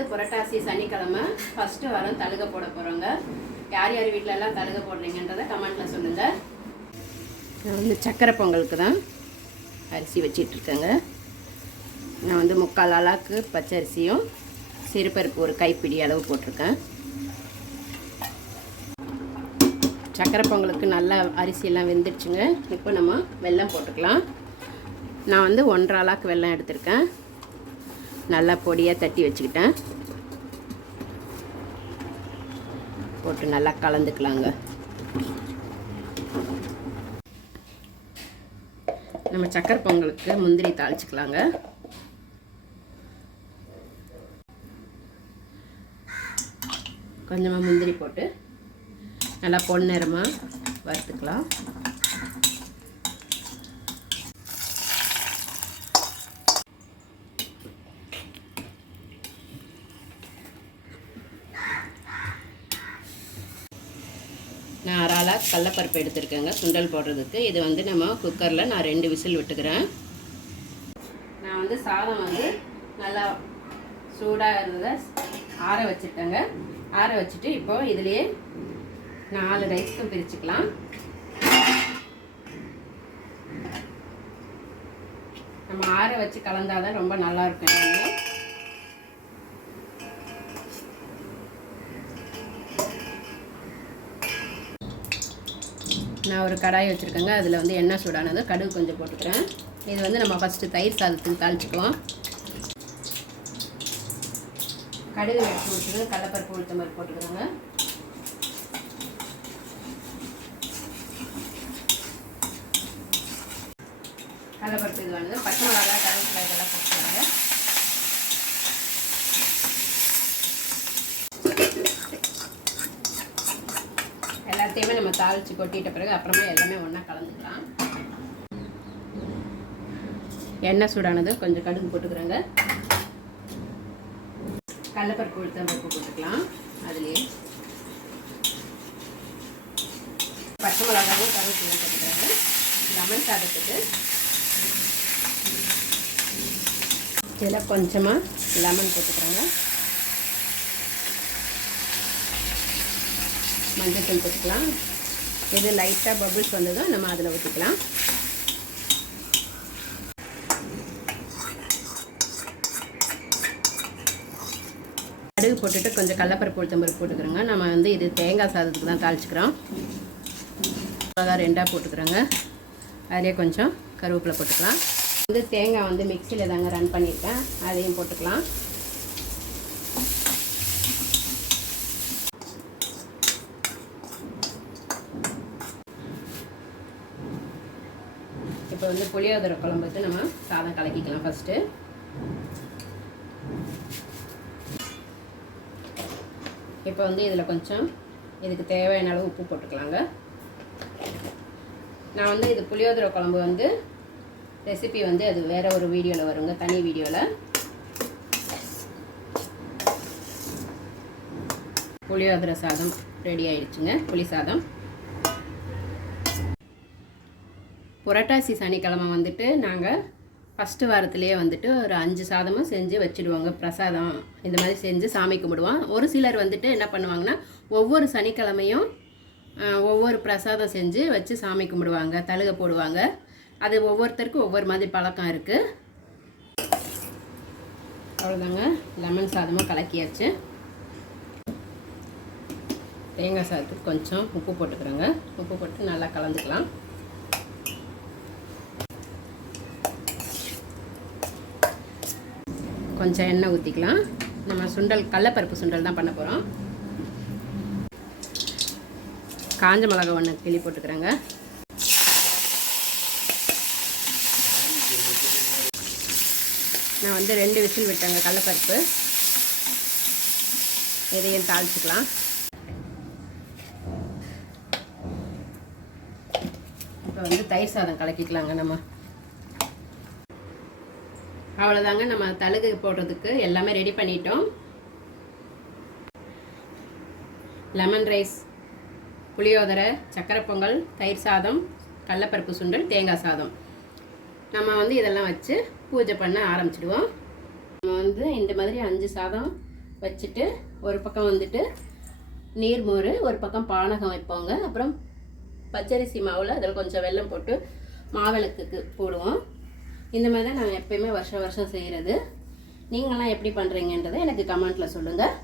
வந்து புரட்டாசி சனிக்கிழமை ஃபஸ்ட்டு வாரம் தழுக போட போகிறோங்க யார் யார் வீட்டிலலாம் தழுக போடுறீங்கன்றதை கமெண்ட்டில் சொல்லுங்கள் நான் வந்து சக்கரை பொங்கலுக்கு தான் அரிசி வச்சிட்ருக்கேங்க நான் வந்து முக்கால் அளாக்கு பச்சரிசியும் சிறுபருப்பு ஒரு கைப்பிடி அளவு போட்டிருக்கேன். சக்கரை பொங்கலுக்கு நல்லா அரிசியெல்லாம் வெந்துடுச்சுங்க. இப்போ நம்ம வெல்லம் போட்டுக்கலாம். நான் வந்து ஒன்றரை அளாக்கு வெல்லம் எடுத்திருக்கேன். நல்லா பொடியாக தட்டி வச்சுக்கிட்டேன். போட்டு நல்லா கலந்துக்கலாங்க. நம்ம சக்கரை பொங்கலுக்கு முந்திரி தாளிச்சுக்கலாங்க. கொஞ்சமாக முந்திரி போட்டு நல்லா பொன்னிறமாக வறுத்துக்கலாம். நான் அராலா கடலப்பருப்பு எடுத்துருக்கேங்க சுண்டல் போடுறதுக்கு. இது வந்து நம்ம குக்கரில் நான் ரெண்டு விசில் விட்டுக்கிறேன். நான் வந்து சாதம் வந்து நல்லா சூடாக இருந்ததை ஆற வச்சுட்டேங்க. ஆற வச்சுட்டு இப்போது இதுலேயே நாலு ரைஸ்க்கும் பிரிச்சுக்கலாம். நம்ம ஆற வச்சு கலந்தாதான் ரொம்ப நல்லா நான் ஒரு கடாய் வச்சுருக்கேங்க. அதில் வந்து எண்ணெய் சூடானது கடுகு கொஞ்சம் போட்டுக்கிறேன். இது வந்து நம்ம ஃபஸ்ட்டு தயிர் சாதத்துக்கு தாளிச்சுக்குவோம். கடுகு எடுத்து விட்டுட்டு கடலப்பருப்பு உளுத்த மாதிரி போட்டுக்கிறோங்க. கடலப்பருப்பு இது வந்து பச்சை மிளகா கருவேப்பிலை இதெல்லாம் போட்டுக்கிறேன். எல்லாத்தையுமே நம்ம தாளித்து கொட்டிட்ட பிறகு அப்புறமா எல்லாமே ஒன்றா கலந்துக்கலாம். எண்ணெய் சூடானது கொஞ்சம் கடுகு போட்டுக்கிறேங்க. கடலப்பருப்பு உளுத்தம் பருப்பு போட்டுக்கலாம். அதுலேயே பச்சை மிளகாவும் கருவேப்பிலை போட்டுக்கிறாங்க. லெமன் சாதத்துக்கு. இதில் கொஞ்சமாக லெமன் போட்டுக்கிறாங்க. மஞ்சள் போட்டுக்கலாம். இது லைட்டாக பபுள்ஸ் வந்ததும் நம்ம அதில் ஊற்றிக்கலாம் கடுகு போட்டுட்டு கொஞ்சம் கடலப்பருப்பு உளுத்தம்பருப்பு போட்டுக்கிறோங்க. நம்ம வந்து இது தேங்காய் சாதத்துக்கு தான் தாளிச்சுக்கிறோம். மிளகா ரெண்டாக போட்டுக்கிறோங்க. அதிலே கொஞ்சம் கருவேப்பிலை போட்டுக்கலாம். வந்து தேங்காய் வந்து மிக்சியில் தாங்க ரன் பண்ணியிருக்கேன். அதையும் போட்டுக்கலாம். இப்போ வந்து புளியோதரை குழம்புக்கு நம்ம சாதம் கலக்கிக்கலாம் ஃபஸ்ட்டு இப்போ வந்து இதில் கொஞ்சம் இதுக்கு தேவையான அளவு உப்பு போட்டுக்கலாங்க. நான் வந்து இது புளியோதரை குழம்பு வந்து ரெசிபி வந்து அது வேறு ஒரு வீடியோவில் வருங்க தனி வீடியோவில் புளியோதரை சாதம் ரெடி ஆயிடுச்சுங்க புளி சாதம். புரட்டாசி சனிக்கிழமை வந்துட்டு நாங்கள் ஃபஸ்ட்டு வாரத்துலேயே வந்துட்டு ஒரு அஞ்சு சாதமும் செஞ்சு வச்சுடுவாங்க பிரசாதம். இந்த மாதிரி செஞ்சு சாமி கும்பிடுவோம். ஒரு சிலர் வந்துட்டு என்ன பண்ணுவாங்கன்னா ஒவ்வொரு சனிக்கிழமையும் ஒவ்வொரு பிரசாதம் செஞ்சு வச்சு சாமி கும்பிடுவாங்க தழுக போடுவாங்க. அது ஒவ்வொருத்தருக்கும் ஒவ்வொரு மாதிரி பழக்கம் இருக்குது அவ்வளோதாங்க லெமன் சாதமும் கலக்கியாச்சு. தேங்காய் சாதத்துக்கு கொஞ்சம் உப்பு போட்டுக்கிறோங்க. உப்பு போட்டு நல்லா கலந்துக்கலாம். கொஞ்சம் எண்ணெய் ஊற்றிக்கலாம் நம்ம சுண்டல் கடலப்பருப்பு சுண்டல் தான் பண்ண போகிறோம் காஞ்ச மிளகா ஒன்று கிளி போட்டுக்கிறேங்க. நான் வந்து ரெண்டு விசில் விட்டேங்க கடலப்பருப்பு. இதையும் தாளிச்சுக்கலாம். இப்போ வந்து தயிர் சாதம் கலக்கிக்கலாங்க நம்ம. அவ்வளோதாங்க நம்ம தழுகு போடுறதுக்கு எல்லாமே ரெடி பண்ணிட்டோம். லெமன் ரைஸ் புளியோதரை சக்கரை பொங்கல் தயிர் சாதம் கடலப்பருப்பு சுண்டல் தேங்காய் சாதம். நம்ம வந்து இதெல்லாம் வச்சு பூஜை பண்ண ஆரம்பிச்சிடுவோம். நம்ம வந்து இந்த மாதிரி அஞ்சு சாதம் வச்சுட்டு ஒரு பக்கம் வந்துட்டு நீர்மோர் ஒரு பக்கம் பானகம் வைப்போங்க. அப்புறம் பச்சரிசி மாவில் அதில் கொஞ்சம் வெல்லம் போட்டு மாவிளக்குக்கு போடுவோம். இந்த மாதிரி தான் நாங்கள் எப்பயுமே வருஷம் வருஷம் செய்கிறது நீங்களாம் எப்படி பண்ணுறீங்கன்றதை எனக்கு கமெண்ட்டில் சொல்லுங்கள்